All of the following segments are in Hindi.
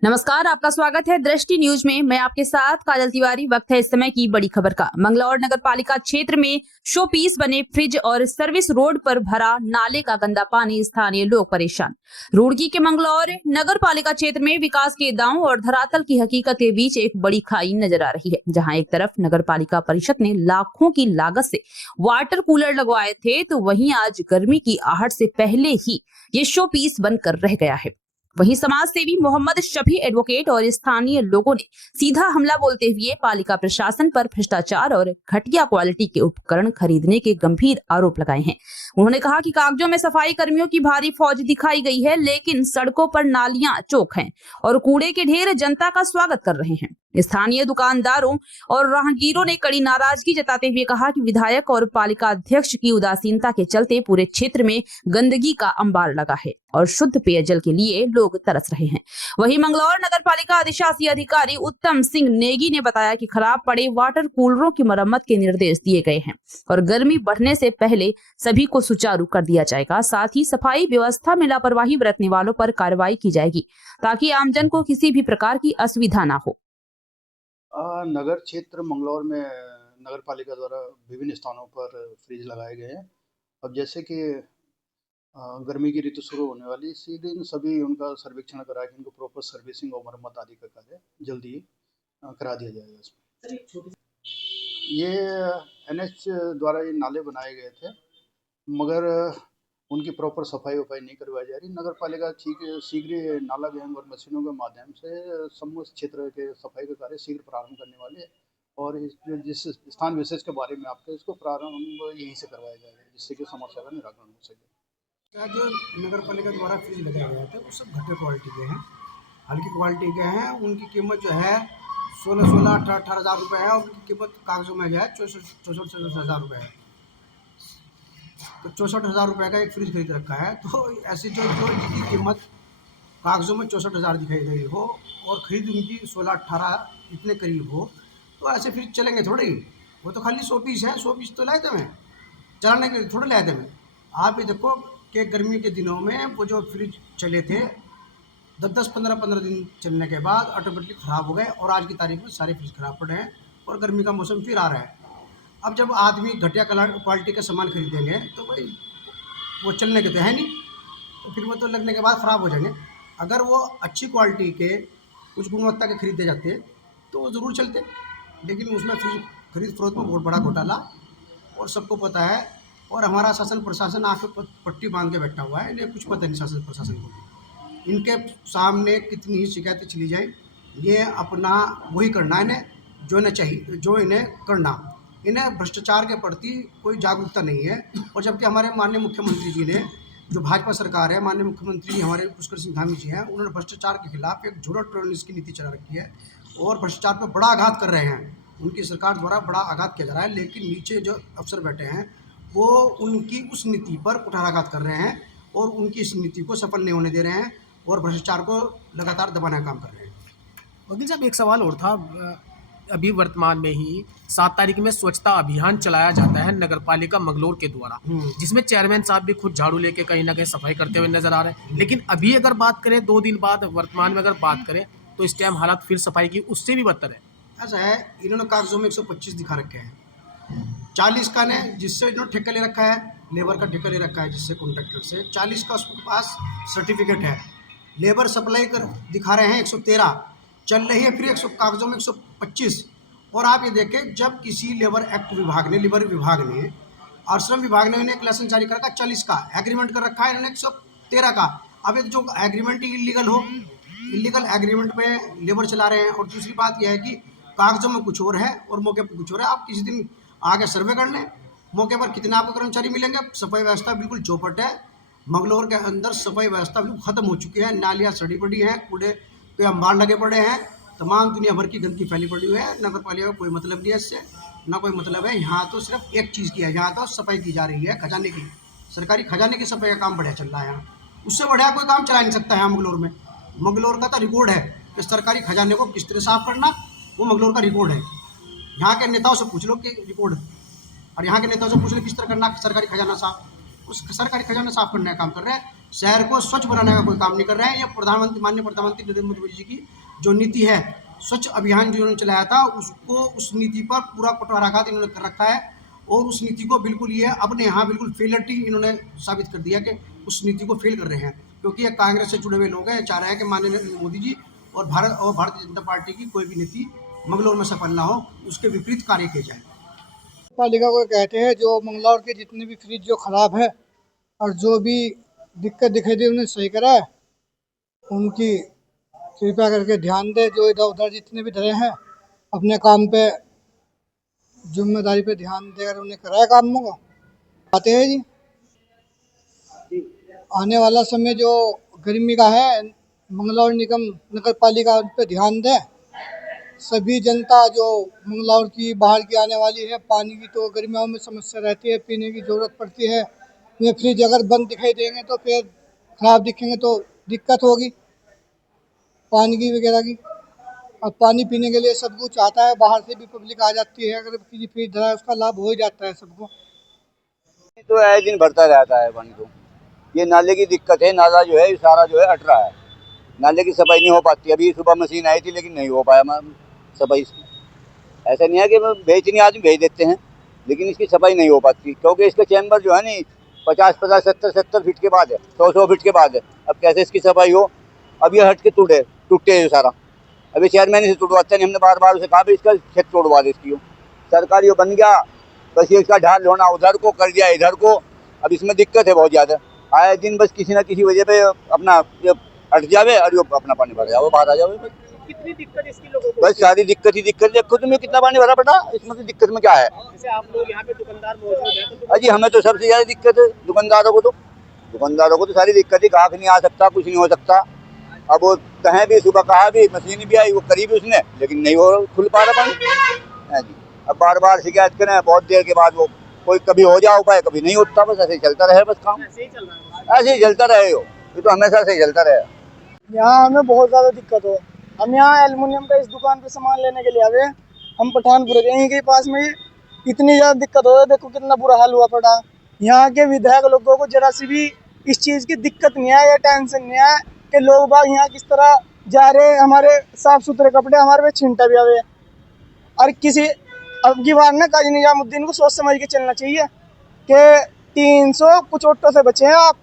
नमस्कार, आपका स्वागत है दृष्टि न्यूज में। मैं आपके साथ काजल तिवारी। वक्त है इस समय की बड़ी खबर का। मंगलौर नगर पालिका क्षेत्र में शो पीस बने फ्रिज और सर्विस रोड पर भरा नाले का गंदा पानी, स्थानीय लोग परेशान। रुड़की के मंगलौर नगर पालिका क्षेत्र में विकास के दांव और धरातल की हकीकत के बीच एक बड़ी खाई नजर आ रही है, जहां एक तरफ नगर पालिका परिषद ने लाखों की लागत से वाटर कूलर लगवाए थे, तो वहीं आज गर्मी की आहट से पहले ही ये शो पीस बनकर रह गया है। वहीं समाज सेवी मोहम्मद शफी एडवोकेट और स्थानीय लोगों ने सीधा हमला बोलते हुए पालिका प्रशासन पर भ्रष्टाचार और घटिया क्वालिटी के उपकरण खरीदने के गंभीर आरोप लगाए हैं। उन्होंने कहा कि कागजों में सफाई कर्मियों की भारी फौज दिखाई गई है, लेकिन सड़कों पर नालियां चौक हैं और कूड़े के ढेर जनता का स्वागत कर रहे हैं। स्थानीय दुकानदारों और राहगीरों ने कड़ी नाराजगी जताते हुए कहा कि विधायक और पालिका अध्यक्ष की उदासीनता के चलते पूरे क्षेत्र में गंदगी का अंबार लगा है और शुद्ध पेयजल के लिए लोग तरस रहे हैं। वहीं मंगलौर नगर पालिका अधिशासी अधिकारी उत्तम सिंह नेगी ने बताया कि खराब पड़े वाटर कूलरों की मरम्मत के निर्देश दिए गए हैं और गर्मी बढ़ने से पहले सभी को सुचारू कर दिया जाएगा। साथ ही सफाई व्यवस्था में लापरवाही बरतने वालों पर कार्रवाई की जाएगी ताकि आमजन को किसी भी प्रकार की असुविधा न हो। नगर क्षेत्र मंगलौर में नगर पालिका द्वारा विभिन्न स्थानों पर फ्रिज लगाए गए हैं। अब जैसे कि गर्मी की ऋतु शुरू होने वाली, इसी दिन सभी उनका सर्वेक्षण करा के इनको प्रॉपर सर्विसिंग और मरम्मत आदि का कार्य जल्दी करा दिया जाएगा। इसमें ये एनएच द्वारा ये नाले बनाए गए थे, मगर उनकी प्रॉपर सफाई वफाई नहीं करवाई जा रही। नगर पालिका शीघ्र नाला गैंग और मशीनों के माध्यम से समस्त क्षेत्र के सफाई का कार्य शीघ्र प्रारंभ करने वाले हैं और जिस स्थान विशेष के बारे में आपको इसको प्रारंभ यहीं से करवाया जाएगा, जिससे कि समस्या का निराकरण हो सके। जो नगर पालिका द्वारा फ्रिज लगाए गए थे वो सब घटिया क्वालिटी के हैं, हल्की क्वालिटी के हैं। उनकी कीमत जो है 16-18 हज़ार रुपये है और उनकी कीमत कागजों में जो है 64 हज़ार रुपये है। तो 64 हज़ार रुपये का एक फ्रिज खरीद रखा है। तो ऐसी जो जिसकी कीमत कागजों में 64 हज़ार दिखाई गई हो और खरीद उनकी 16-18 इतने करीब हो, तो ऐसे फ्रिज चलेंगे थोड़े ही। वो तो खाली 100 पीस है, 100 पीस तो लाए थे मैं चलाने के लिए, थोड़े लाए थे मैं। आप ये देखो कि गर्मी के दिनों में वो जो फ्रिज चले थे 10-15 दिन चलने के बाद ऑटोमेटिकली ख़राब हो गए और आज की तारीख में सारे फ्रिज ख़राब पड़े हैं और गर्मी का मौसम फिर आ रहा है। अब जब आदमी घटिया क्वालिटी का सामान खरीदेंगे तो भाई वो चलने के तो है नहीं, तो फिर वो तो लगने के बाद ख़राब हो जाएंगे। अगर वो अच्छी क्वालिटी के उच्च गुणवत्ता के खरीदे जाते तो वो ज़रूर चलते, लेकिन उसमें खरीद फरोख्त में बहुत बड़ा घोटाला और सबको पता है। और हमारा शासन प्रशासन आँख पे पट्टी बांध के बैठा हुआ है, इन्हें कुछ पता नहीं शासन प्रशासन को। इनके सामने कितनी ही शिकायतें चली जाए, ये अपना वही करना है इन्हें, जो इन्हें चाहिए, जो इन्हें करना। इन्हें भ्रष्टाचार के प्रति कोई जागरूकता नहीं है। और जबकि हमारे माननीय मुख्यमंत्री जी ने, जो भाजपा सरकार है, माननीय मुख्यमंत्री हमारे पुष्कर सिंह धामी जी हैं, उन्होंने भ्रष्टाचार के खिलाफ एक झूठा टॉलरेंस की नीति चला रखी है और भ्रष्टाचार पर बड़ा आघात कर रहे हैं। उनकी सरकार द्वारा बड़ा आघात किया जा रहा है, लेकिन नीचे जो अफसर बैठे हैं वो उनकी उस नीति पर कुठाराघात कर रहे हैं और उनकी इस नीति को सफल नहीं होने दे रहे हैं और भ्रष्टाचार को लगातार दबाने का काम कर रहे हैं। वकील साहब, एक सवाल और था। अभी वर्तमान में ही 7 तारीख में स्वच्छता अभियान चलाया जाता है नगर पालिका मंगलौर के द्वारा, जिसमें चेयरमैन साहब भी खुद झाड़ू लेके कहीं ना कहीं सफाई करते हुए नजर आ रहे हैं। लेकिन अभी अगर बात करें 2 दिन बाद वर्तमान में अगर बात करें तो इस टाइम हालात फिर सफाई की उससे भी बदतर है। ऐसा है, इन्होंने कागजों में 125 दिखा रखे हैं, 40 का ने जिससे इन्होंने ठेका ले रखा है, लेबर का ठेका ले रखा है जिससे कॉन्ट्रैक्टर से, 40 का उसके पास सर्टिफिकेट है। लेबर सप्लाई कर दिखा रहे हैं 113, चल रही है फिर 100 कागजों में 125। और आप ये देखें, जब किसी लेबर एक्ट विभाग ने, लेबर विभाग ने और श्रम विभाग ने इन्हें एक लाइसेंस जारी कर रखा 40 का, एग्रीमेंट कर रखा है इन्होंने 113 का। अब ये जो एग्रीमेंट इलीगल हो, इलीगल एग्रीमेंट में लेबर चला रहे हैं। और दूसरी बात यह है कि कागजों में कुछ और है और मौके पर कुछ और है। आप किसी दिन आगे सर्वे कर लें, मौके पर कितने आपको कर्मचारी मिलेंगे। सफाई व्यवस्था बिल्कुल चौपट है। मंगलौर के अंदर सफाई व्यवस्था बिल्कुल ख़त्म हो चुकी है। नालियाँ सड़ी पड़ी हैं, कूड़े के अंबार लगे पड़े हैं, तमाम दुनिया भर की गंदगी फैली पड़ी हुई है। नगर पालिका को कोई मतलब नहीं है इससे, ना कोई मतलब है। यहाँ तो सिर्फ एक चीज़ की है, यहाँ तो सफाई की जा रही है, खजाने की, सरकारी खजाने की सफाई का काम बढ़िया चल रहा है यहाँ। उससे बढ़िया कोई काम चला नहीं सकता है यहाँ मंगलौर में। मंगलौर का तो रिकॉर्ड है कि सरकारी खजाने को किस तरह साफ करना, वो मंगलौर का रिकॉर्ड है। यहाँ के नेताओं से पूछ लो कि रिकॉर्ड, और यहाँ के नेताओं से पूछ लो किस तरह करना सरकारी खजाना साफ। उस सरकारी खजाना साफ करने का काम कर रहे हैं। शहर को स्वच्छ बनाने का कोई काम नहीं कर रहे हैं। ये माननीय प्रधानमंत्री नरेंद्र मोदी जी की जो नीति है, स्वच्छ अभियान जो इन्होंने चलाया था, उसको उस नीति पर पूरा कुठाराघात इन्होंने कर रखा है और उस नीति को बिल्कुल ये अपने यहाँ बिल्कुल फेलियरिटी इन्होंने साबित कर दिया कि उस नीति को फेल कर रहे हैं, क्योंकि ये कांग्रेस से जुड़े हुए लोग हैं। चाह रहे हैं कि माननीय मोदी जी और भारतीय जनता पार्टी की कोई भी नीति मंगलौर में सफल ना हो, उसके विपरीत कार्य किए जाए। पालिका को कहते हैं जो मंगलौर के जितने भी फ्रिज जो खराब है और जो भी दिक्कत दिखाई दी उन्हें सही करा है, उनकी कृपया करके ध्यान दे। जो इधर उधर जितने भी धरे हैं अपने काम पे जिम्मेदारी पे ध्यान देकर उन्हें कराए कामों को। आते हैं जी, आने वाला समय जो गर्मी का है, मंगलौर निगम नगर पालिका उन पर ध्यान दे। सभी जनता जो मंगलौर की बाहर की आने वाली है, पानी की तो गर्मियों में समस्या रहती है, पीने की ज़रूरत पड़ती है। ये फ्रिज अगर बंद दिखाई देंगे तो फिर ख़राब दिखेंगे तो दिक्कत होगी पानी की वगैरह की। अब पानी पीने के लिए सब कुछ आता है, बाहर से भी पब्लिक आ जाती है। अगर किसी फ्रिज धरा है उसका लाभ हो ही जाता है सबको। तो आए दिन बढ़ता रहता है पानी। तो ये नाले की दिक्कत है, नाला जो है सारा जो है अट रहा है, नाले की सफाई नहीं हो पाती। अभी सुबह मशीन आई थी लेकिन नहीं हो पाया सफाई इसकी। ऐसा नहीं है कि बेचने आदमी भेज देते हैं, लेकिन इसकी सफाई नहीं हो पाती, क्योंकि इसके चैम्बर जो है नहीं 50-50, 70-70 फीट के बाद है, 100-100 फीट के बाद है। अब कैसे इसकी सफाई हो? अब ये हट के टूटे है सारा। अभी चेयरमैन से टूटवाते नहीं, हमने बार बार उसे कहा भी इसका छत तोड़वा दे इसकी। सरकारी बन गया, बस ये इसका ढाल होना उधर को कर दिया इधर को। अब इसमें दिक्कत है बहुत ज़्यादा। आए दिन बस किसी न किसी वजह पे अपना ये हट जावे और ये अपना पानी भर जाओ, बाहर आ जाओ। कितनी दिक्कत इसकी लोगों को? बस सारी दिक्कत ही दिक्कत है। खुद में कितना पानी भरा पड़ा, इसमें तो दिक्कत में क्या है? जैसे आप लोग यहाँ पे दुकानदार मौजूद हैं तो अजी हमें तो सबसे ज़्यादा दिक्कत है दुकानदारों को तो सारी दिक्कत है। गाहक नहीं आ सकता, कुछ नहीं हो सकता। अब वो कहें भी, सुबह कहा भी, मशीन भी आई, वो करी भी उसने, लेकिन नहीं हो खुल पा रहा पानी। हाँ जी, अब बार बार शिकायत करें, बहुत देर के बाद वो कोई कभी हो जाओ पाए, कभी नहीं होता। बस ऐसे ही चलता रहे, बस काम ऐसे ही चल रहा है। ऐसे ही चलता रहे हो, ये तो हमेशा से ही चलता रहे। यहाँ हमें बहुत ज़्यादा दिक्कत हो। हम यहाँ एल्युमिनियम का इस दुकान पे सामान लेने के लिए आए, हम पठानपुर के यहीं के पास में ही इतनी ज़्यादा दिक्कत हो। देखो कितना बुरा हाल हुआ पड़ा। यहाँ के विधायक लोगों को जरा सी भी इस चीज़ की दिक्कत नहीं है या टेंशन नहीं है कि लोग बाग यहाँ किस तरह जा रहे हैं। हमारे साफ़ सुथरे कपड़े हमारे पे छींटा भी आवे। और किसी अब की बार ना काजी निजामुद्दीन को सोच समझ के चलना चाहिए कि 300 कुछ ऑटो से बचे हैं आप,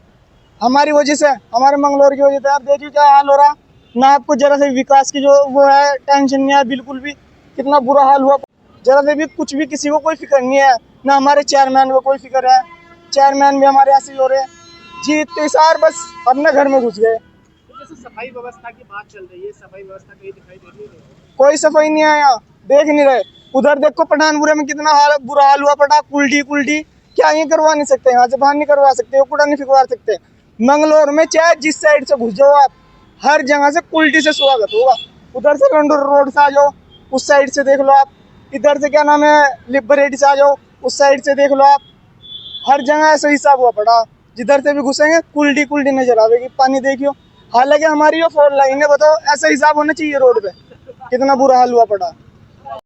हमारी वजह से, हमारे मंगलौर की वजह से। आप देखिए क्या हाल हो रहा। ना आपको जरा से विकास की जो वो है टेंशन नहीं है बिल्कुल भी। कितना बुरा हाल हुआ, जरा से भी कुछ भी किसी को कोई फिक्र नहीं है। ना हमारे चेयरमैन को कोई फिक्र है, चेयरमैन भी हमारे ऐसे ही हो रहे हैं जी। तो सार बस अपने घर में घुस गए। जैसे सफाई व्यवस्था की बात चल रही है, सफाई व्यवस्था कहीं दिखाई दे रही है? कोई सफाई नहीं है यहाँ, देख नहीं रहे। उधर देखो पठानपुरे में कितना बुरा हाल हुआ पड़ा। कुल्डी क्या ये करवा नहीं सकते, यहाँ से बाहर नहीं करवा सकते, कूड़ा नहीं फिकवा सकते। मंगलौर में चाहे जिस साइड से घुस जाओ आप, हर जगह से कुल्टी से स्वागत होगा। उधर से लंडोर रोड से आ जाओ, उस साइड से देख लो आप। इधर से क्या नाम है, लिबरेटी से आ जाओ, उस साइड से देख लो आप। हर जगह ऐसा हिसाब हुआ पड़ा, जिधर से भी घुसेंगे कुल्टी नजर आवेगी। पानी देखियो, हालांकि हमारी जो 4 लाइन है, बताओ ऐसा हिसाब होना चाहिए रोड पे। कितना बुरा हाल हुआ पड़ा।